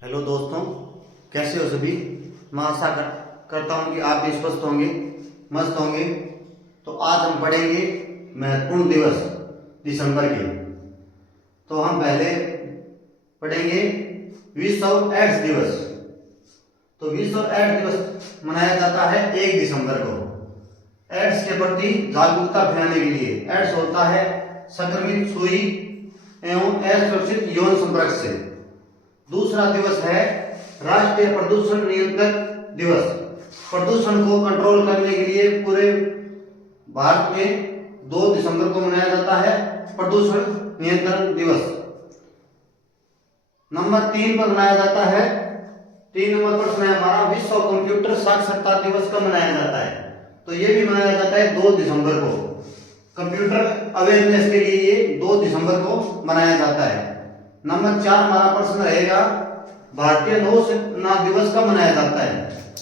Hello दोस्तों, कैसे हो सभी। मैं आशा करता हूँ कि आप भी स्वस्थ होंगे, मस्त होंगे। तो आज हम पढ़ेंगे महत्वपूर्ण दिवस दिसंबर के। तो हम पहले पढ़ेंगे विश्व एड्स दिवस। तो विश्व एड्स दिवस मनाया जाता है 1 दिसंबर को। एड्स के प्रति जागरूकता फैलाने के लिए। एड्स होता है संक्रमित सुई एवं असुरक्षित यौन संपर्क से। दूसरा दिवस है राष्ट्रीय प्रदूषण नियंत्रण दिवस। प्रदूषण को कंट्रोल करने के लिए पूरे भारत में 2 दिसंबर को मनाया जाता है प्रदूषण नियंत्रण दिवस। नंबर 3 पर मनाया जाता है, 3 नंबर पर हमारा विश्व कंप्यूटर साक्षरता दिवस कब मनाया जाता है। तो ये भी मनाया जाता है 2 दिसंबर को। कंप्यूटर अवेयरनेस के लिए ये 2 दिसंबर को मनाया जाता है। नंबर 4 हमारा प्रश्न रहेगा भारतीय नौसेना दिवस कब मनाया जाता है।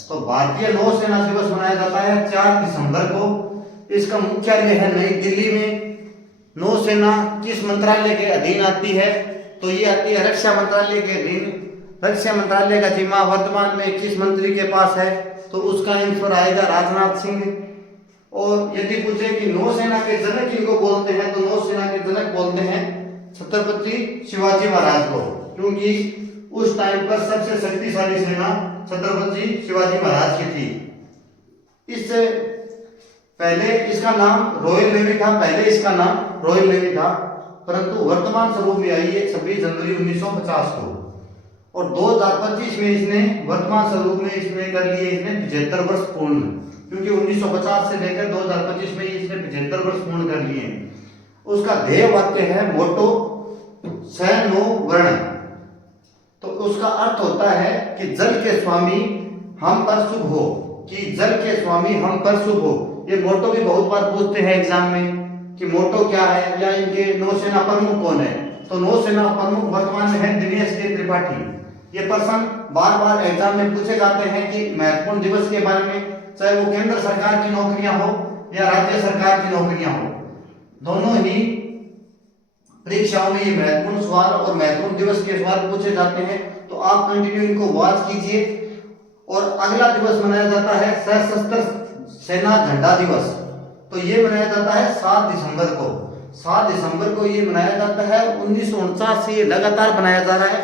तो भारतीय नौसेना दिवस मनाया जाता है 4 दिसंबर को। इसका मुख्यालय है नई दिल्ली में। नौसेना किस मंत्रालय के अधीन आती है। तो ये आती है रक्षा मंत्रालय के अधीन। रक्षा मंत्रालय का जिम्मा वर्तमान में किस मंत्री के पास है। तो उसका आंसर आएगा राजनाथ सिंह। और यदि पूछे कि नौसेना के जनक किनको बोलते हैं, तो नौसेना के जनक बोलते हैं छत्रपति शिवाजी महाराज को, क्योंकि उस टाइम पर सबसे शक्तिशाली सेना छत्रपति शिवाजी महाराज की थी। इससे पहले इसका नाम रॉयल नेवी था। पहले इसका नाम रॉयल नेवी था, परंतु वर्तमान स्वरूप में आई है 26 जनवरी 1950 को। और 2025 में इसने वर्तमान स्वरूप में इसमें कर लिए इसने 75 वर्ष पूर्ण, क्योंकि 1950 से लेकर 2025 में इसने 75 वर्ष पूर्ण कर लिए। उसका ध्येय वाक्य है मोटो सैन नो वर्ण। तो उसका अर्थ होता है कि जल के स्वामी हम पर शुभ हो, कि जल के स्वामी हम पर शुभ हो। ये मोटो भी बहुत बार पूछते हैं एग्जाम में कि मोटो क्या है या इनके नौसेना प्रमुख कौन है। तो नौसेना प्रमुख वर्तमान में है दिनेश के त्रिपाठी। ये प्रश्न बार बार एग्जाम में पूछे जाते हैं कि महत्वपूर्ण दिवस के बारे में, चाहे वो केंद्र सरकार की नौकरियां हो या राज्य सरकार की नौकरियां हो, दोनों ही परीक्षाओं में ये महत्वपूर्ण सवाल और महत्वपूर्ण दिवस के सवाल पूछे जाते हैं। तो आप कंटिन्यू इनको वॉच कीजिए। और अगला दिवस मनाया जाता है सशस्त्र सेना झंडा दिवस। तो ये मनाया जाता है 7 दिसंबर को। 7 दिसंबर को ये मनाया जाता है। 1949 से ये लगातार मनाया जा रहा है।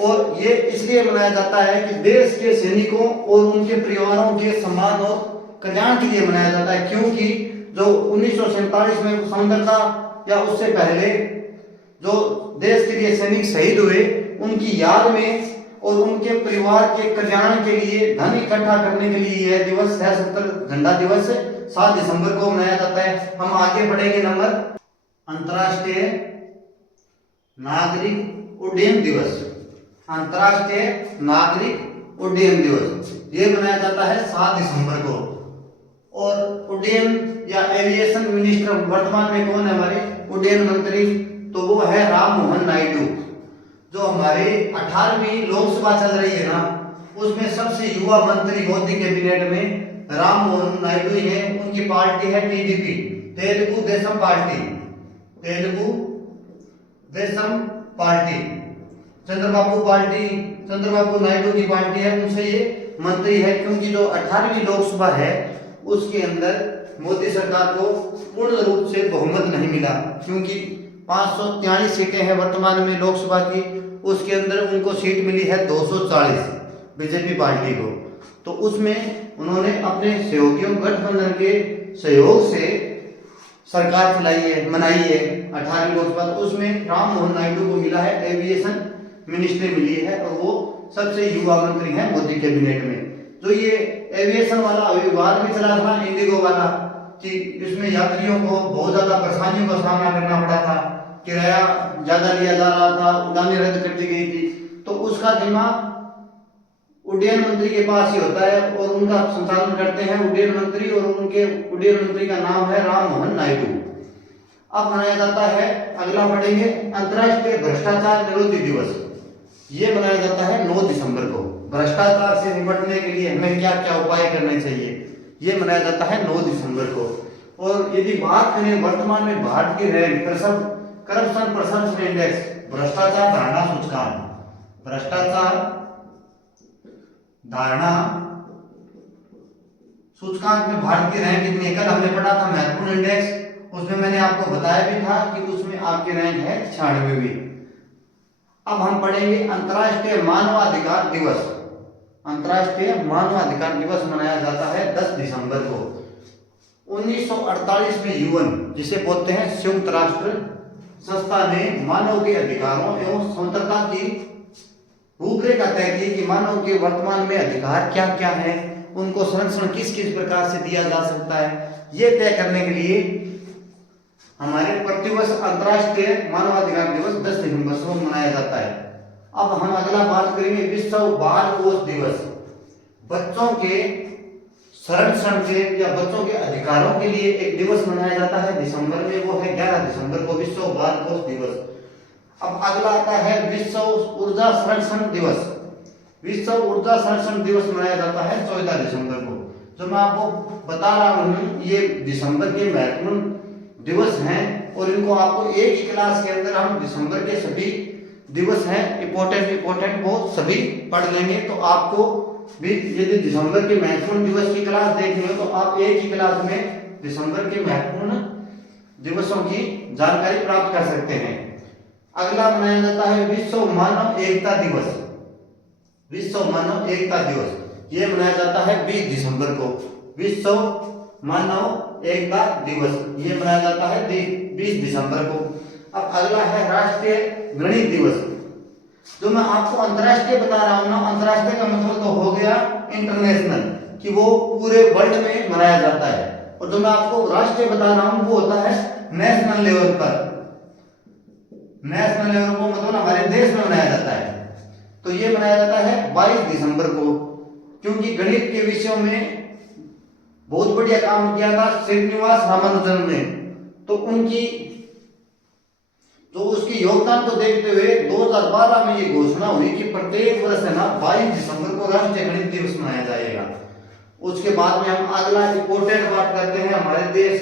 और ये इसलिए मनाया जाता है कि देश के सैनिकों और उनके परिवारों के सम्मान और कल्याण के लिए मनाया जाता है, क्योंकि जो 1947 में स्वतंत्रता या उससे पहले जो देश के लिए सैनिक शहीद हुए, उनकी याद में और उनके परिवार के कल्याण के लिए धन इकट्ठा करने के लिए यह दिवस सशस्त्र झंडा दिवस 7 दिसंबर को मनाया जाता है। हम आगे बढ़ेंगे। नंबर अंतर्राष्ट्रीय नागरिक उड्डयन दिवस। अंतर्राष्ट्रीय नागरिक उड्डयन दिवस ये मनाया जाता है 7 दिसंबर को। और उड्डयन या एविएशन मिनिस्टर वर्तमान में कौन है हमारे उड्डयन मंत्री। तो वो है राम मोहन नायडू। जो हमारे 18वीं लोकसभा चल रही है ना, उसमें सबसे युवा मंत्री मोदी कैबिनेट में राम मोहन नायडू ही है। उनकी पार्टी है TDP, Telugu Desam party. Telugu Desam party Chandrababu Naidu की पार्टी है, उनसे ये मंत्री है। क्योंकि जो 18वीं लोकसभा है उसके अंदर मोदी सरकार को पूर्ण रूप से बहुमत नहीं मिला, क्योंकि 543 सीटें हैं वर्तमान में लोकसभा की। उसके अंदर उनको सीट मिली है 240 बीजेपी पार्टी को। तो उसमें उन्होंने अपने सहयोगियों गठबंधन के सहयोग से सरकार चलाई है, मनाई है 18वीं लोकसभा। उसमें राम मोहन नायडू को मिला है एविएशन मिनिस्ट्री मिली है, और वो सबसे युवा मंत्री हैं मोदी कैबिनेट में। जो ये एविएशन वाला विवाद भी चला था इंडिगो वाला, कि इसमें यात्रियों को बहुत ज्यादा परेशानियों का सामना करना पड़ा था, किराया ज्यादा लिया जा रहा था, उड़ानें रद्द कर दी गई थी। तो उसका जिम्मा उड्डयन मंत्री के पास ही होता है और उनका संचालन करते हैं उड्डयन मंत्री, और उनके उड्डयन मंत्री का नाम है राम मोहन नायडू। अब मनाया जाता है, अगला पढ़ेंगे, अंतर्राष्ट्रीय भ्रष्टाचार विरोधी दिवस। ये मनाया जाता है 9 दिसंबर को। भ्रष्टाचार से निपटने के लिए हमें क्या क्या उपाय करने चाहिए, ये मनाया जाता है 9 दिसंबर को। और यदि बात करें वर्तमान में भारत की रैंक करप्शन परसेप्शन इंडेक्स, भ्रष्टाचार धारणा सूचकांक, भ्रष्टाचार धारणा सूचकांक में भारत की रैंक कितनी है? कल हमने पढ़ा था महत्वपूर्ण इंडेक्स, उसमें मैंने आपको बताया भी था कि उसमें आपकी रैंक है 96वीं। अब हम पढ़ेंगे अंतर्राष्ट्रीय मानवाधिकार दिवस। अंतर्राष्ट्रीय मानवाधिकार दिवस मनाया जाता है 10 दिसंबर को। 1948 में यूएन, जिसे बोलते हैं संयुक्त राष्ट्र संस्था, ने मानव के अधिकारों एवं स्वतंत्रता की रूपरेखा तय की कि मानव के वर्तमान में अधिकार क्या क्या है, उनको संरक्षण किस किस प्रकार से दिया जा सकता है, ये तय करने के लिए हमारे प्रतिवर्ष अंतर्राष्ट्रीय मानवाधिकार दिवस 10 दिसंबर को मनाया जाता है। अब हम अगला बात करेंगे विश्व बाल कोष दिवस। बच्चों के संरक्षण के या बच्चों के अधिकारों के लिए एक दिवस मनाया जाता है दिसंबर में, वो है 11 दिसंबर को विश्व बाल कोष दिवस। अब अगला आता है विश्व ऊर्जा संरक्षण दिवस। विश्व ऊर्जा संरक्षण दिवस मनाया जाता है 14 दिसंबर को। जो मैं आपको बता रहा हूँ ये दिसंबर के महत्वपूर्ण दिवस हैं और इनको आपको एक ही क्लास के अंदर हम दिसंबर के सभी दिवस हैं इम्पोर्टेंट वो सभी पढ़ लेंगे। तो आपको भी यदि दिसंबर के महत्वपूर्ण दिवस की क्लास देखनी हो तो आप एक ही क्लास में दिसंबर के महत्वपूर्ण दिवसों की जानकारी प्राप्त कर सकते हैं। अगला मनाया जाता है विश्व मानव एकता दिवस। विश्व मानव एकता दिवस ये मनाया जाता है 20 दिसंबर को। विश्व मानव एकता दिवस ये मनाया जाता है 20 दिसंबर को। अब अगला है राष्ट्रीय गणित दिवस। जो मैं आपको अंतर्राष्ट्रीय बता रहा हूं ना, अंतर्राष्ट्रीय का मतलब तो हो गया इंटरनेशनल, कि वो पूरे वर्ल्ड में मनाया जाता है, और जो मैं आपको राष्ट्रीय बता रहा हूं वो होता है नेशनल लेवल पर। नेशनल लेवल को मतलब हमारे देश में मनाया जाता है। तो ये मनाया जाता है 22 दिसंबर को, क्योंकि गणित के विषयों में बहुत बढ़िया काम किया था श्रीनिवास रामानुजन ने। तो उनकी तो उसकी योगदान को देखते हुए 2012 में ये घोषणा हुई कि प्रत्येक वर्ष है ना 22 दिसंबर को राष्ट्रीय गणित दिवस मनाया जाएगा। उसके बाद में हम अगला इंपोर्टेंट बात करते हैं हमारे देश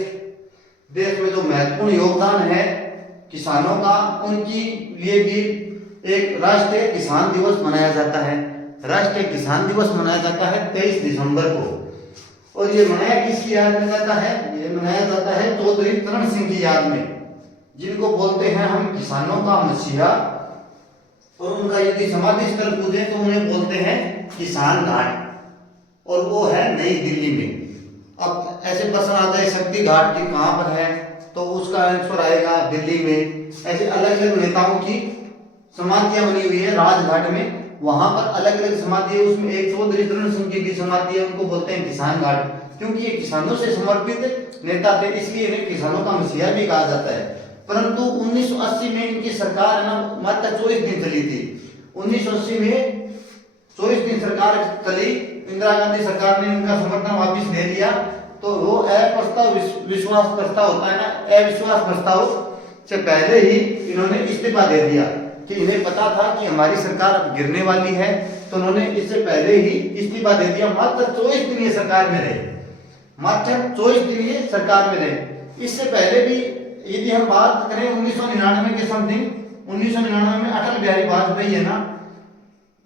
में जो महत्वपूर्ण योगदान है किसानों का, उनकी लिए भी एक राष्ट्रीय किसान दिवस मनाया जाता है। राष्ट्रीय किसान दिवस मनाया जाता है 23 दिसंबर को। और ये मनाया किसकी याद में जाता है? ये मनाया जाता है चौधरी चरण सिंह की याद में, जिनको बोलते हैं हम किसानों का मसीहा। और उनका यदि समाधि स्थल पूजे तो उन्हें बोलते हैं किसान घाट, और वो है नई दिल्ली में। अब ऐसे प्रश्न आता है शक्ति घाट की कहां पर है, तो उसका आंसर आएगा दिल्ली में। ऐसे अलग अलग नेताओं की समाधियां बनी हुई है राजघाट में, वहां पर अलग अलग समाधि है। उसमें एक चौधरी चरण सिंह की भी समाधि है, उनको बोलते हैं किसान घाट, क्योंकि ये किसानों से समर्पित नेता थे, इसलिए इन्हें किसानों का मसीहा भी कहा जाता है। परंतु 1980 में इनकी सरकार है ना मात्र 24 दिन चली थी। 1980 में 24 दिन सरकार चली, इंदिरा गांधी सरकार ने इनका समर्थन वापस ले लिया। तो वो विश्वास प्रस्ताव होता है ना, अविश्वास प्रस्ताव से पहले ही इन्होंने इस्तीफा दे दिया कि इन्हें पता था कि हमारी सरकार अब गिरने वाली है, तो उन्होंने इससे पहले ही इस्तीफा दे दिया। मात्र 24 दिन ये सरकार में रहे, मात्र 24 दिन ये सरकार में रहे। इससे पहले भी यदि हम बात करें 1999 के समथिंग, 1999 में अटल बिहारी वाजपेयी है ना,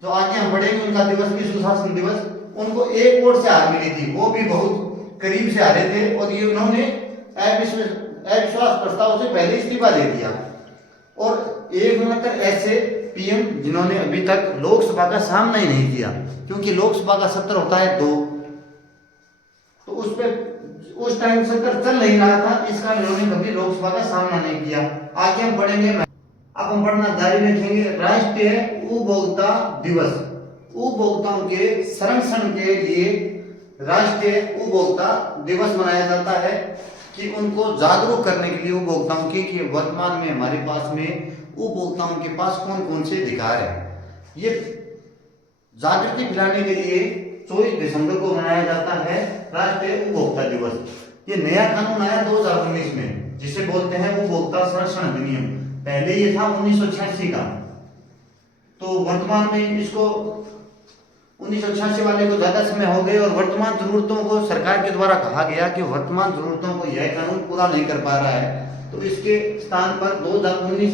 जो आगे हम बढ़ेंगे उनका दिवस भी सुशासन दिवस, उनको 1 वोट से हार मिली थी, वो भी बहुत करीब से हारे थे। और ये उन्होंने अविश्वास प्रस्ताव से पहले इस्तीफा दे दिया। और एक मात्र ऐसे पीएम जिन्होंने अभी तक लोकसभा का सामना ही नहीं किया, क्योंकि लोकसभा का सत्र होता है 2, तो उस पे उस टाइम सत्र चल नहीं रहा था, इस कारण इन्होंने कभी लोकसभा का सामना नहीं किया। आगे हम पढ़ेंगे, अब हम पढ़ना जारी रखेंगे राष्ट्रीय उपभोक्ता दिवस। उपभोक्ताओं के संरक्षण के लिए राष्ट्रीय उपभोक्ता दिवस मनाया जाता है कि उनको जागरूक करने के लिए उपभोक्ताओं के कि वर्तमान में हमारे पास में उपभोक्ताओं के पास कौन कौन से अधिकार है। ये जागृति फैलाने के लिए 24 दिसंबर को मनाया जाता है राष्ट्रीय उपभोक्ता दिवस। ये नया कानून आया 2019 में, जिसे बोलते हैं उपभोक्ता संरक्षण अधिनियम। पहले ये था 1986 का, तो वर्तमान में इसको 1986 वाले को ज्यादा समय हो गए, और वर्तमान जरूरतों को सरकार के द्वारा कहा गया कि वर्तमान जरूरतों को यह कानून पूरा नहीं कर पा रहा है, तो इसके स्थान पर 2019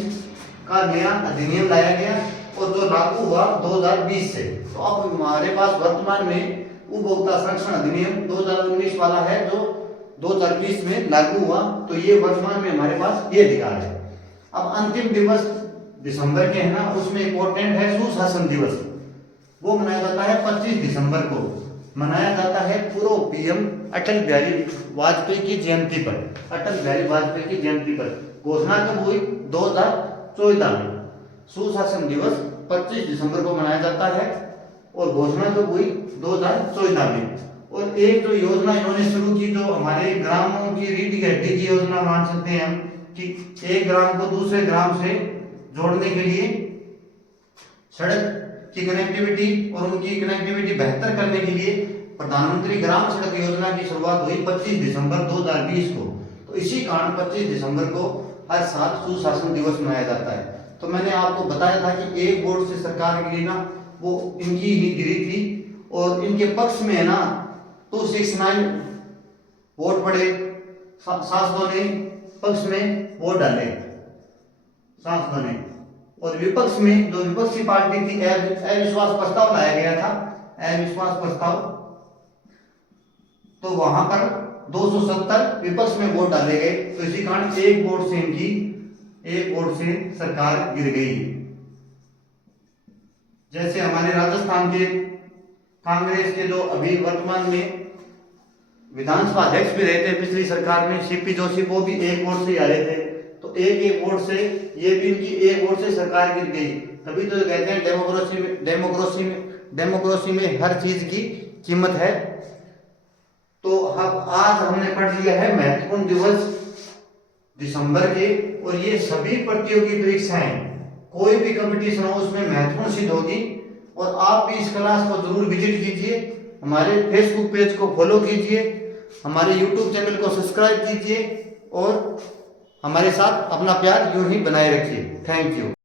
का नया अधिनियम लाया गया, और जो लागू हुआ 2020 से। तो अब हमारे पास वर्तमान में उपभोक्ता संरक्षण अधिनियम 2019 वाला है जो 2020 में लागू हुआ। तो ये वर्तमान में हमारे पास ये अधिकार है। अब अंतिम दिवस दिसंबर के है ना, उसमें इंपॉर्टेंट है सुशासन दिवस। वो मनाया जाता है 25 दिसंबर को, मनाया जाता है पूर्व पीएम अटल बिहारी वाजपेयी की जयंती पर। अटल बिहारी वाजपेयी की जयंती पर घोषणा कब हुई? 2014 में। सुशासन दिवस 25 दिसंबर को मनाया जाता है और घोषणा कब हुई? 2014 में। और एक जो योजना इन्होंने शुरू की, जो हमारे ग्रामों की रीढ़ की हड्डी की योजना मान सकते हैं हम, कि एक ग्राम को दूसरे ग्राम से जोड़ने के लिए सड़क की कनेक्टिविटी और उनकी कनेक्टिविटी बेहतर करने के लिए प्रधानमंत्री ग्राम सड़क योजना की शुरुआत हुई 25 दिसंबर 2020 को। तो इसी कारण 25 दिसंबर को हर साल सुशासन दिवस मनाया जाता है। तो मैंने आपको बताया था कि एक बोर्ड से सरकार गिरी ना, वो इनकी ही गिरी थी और इनके पक्ष में है ना 269 वोट पड़े, सांसदों ने पक्ष में वोट डाले सांसदों ने, और विपक्ष में जो विपक्षी पार्टी थी अविश्वास प्रस्ताव लाया गया था, अविश्वास प्रस्ताव, तो वहां पर 270 विपक्ष में वोट डाले गए। तो इसी कारण एक वोट से सरकार गिर गई। जैसे हमारे राजस्थान के कांग्रेस के जो अभी वर्तमान में विधानसभा अध्यक्ष भी रहे थे पिछली सरकार में, सीपी जोशी, वो भी एक वोट से हारे थे। तो एक वोट से ये भी इनकी एक वोट से सरकार गिर गई। तभी तो कहते हैं डेमोक्रेसी में हर चीज की कीमत है। तो आज हमने पढ़ लिया है महत्वपूर्ण दिवस दिसंबर के, और ये सभी प्रतियोगी परीक्षाएं, कोई भी कंपटीशन हो उसमें महत्वपूर्ण सिद्ध होगी। और आप भी इस क्लास को जरूर विजिट कीजिए, हमारे फेसबुक पेज को फॉलो कीजिए, हमारे यूट्यूब चैनल को सब्सक्राइब कीजिए और हमारे साथ अपना प्यार यूं ही बनाए रखिए। Thank you.